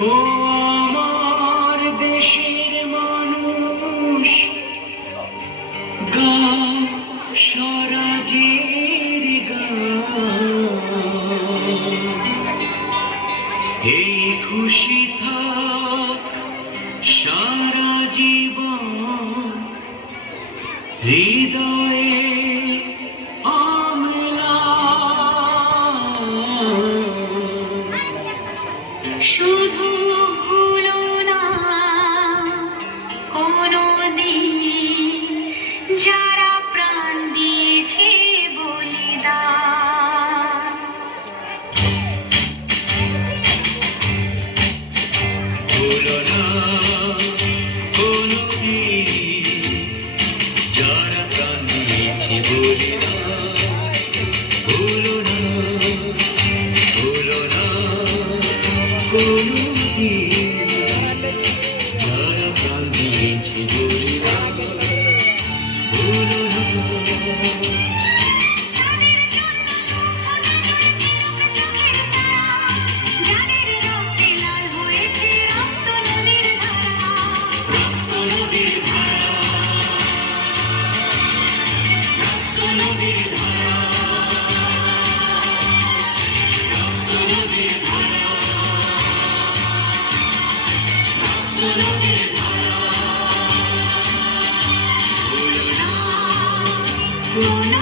ও আমার দেশের মানুষ, গাও স্বরাজের গান। এই খুশি থাক সারা জীবন হৃদয়ে শুধু ভুলো না কোনদিন যারা প্রাণ দিয়েছে বলিদান। ভুলো না কোনদিন যারা প্রাণ দিয়েছে বলিদান। ভুলো না, ভুলো না কোনদিন যারা প্রাণ দিয়েছে বলিদান। ভুলো না। যাদের রক্তে লাল হয়েছে রক্ত নদীর ধারা, রক্ত নদীর ধারা, রক্ত নদীর ধারা, রক্ত নদীর ধারা, রক্ত নদীর ধারা। ভুলো না, কোন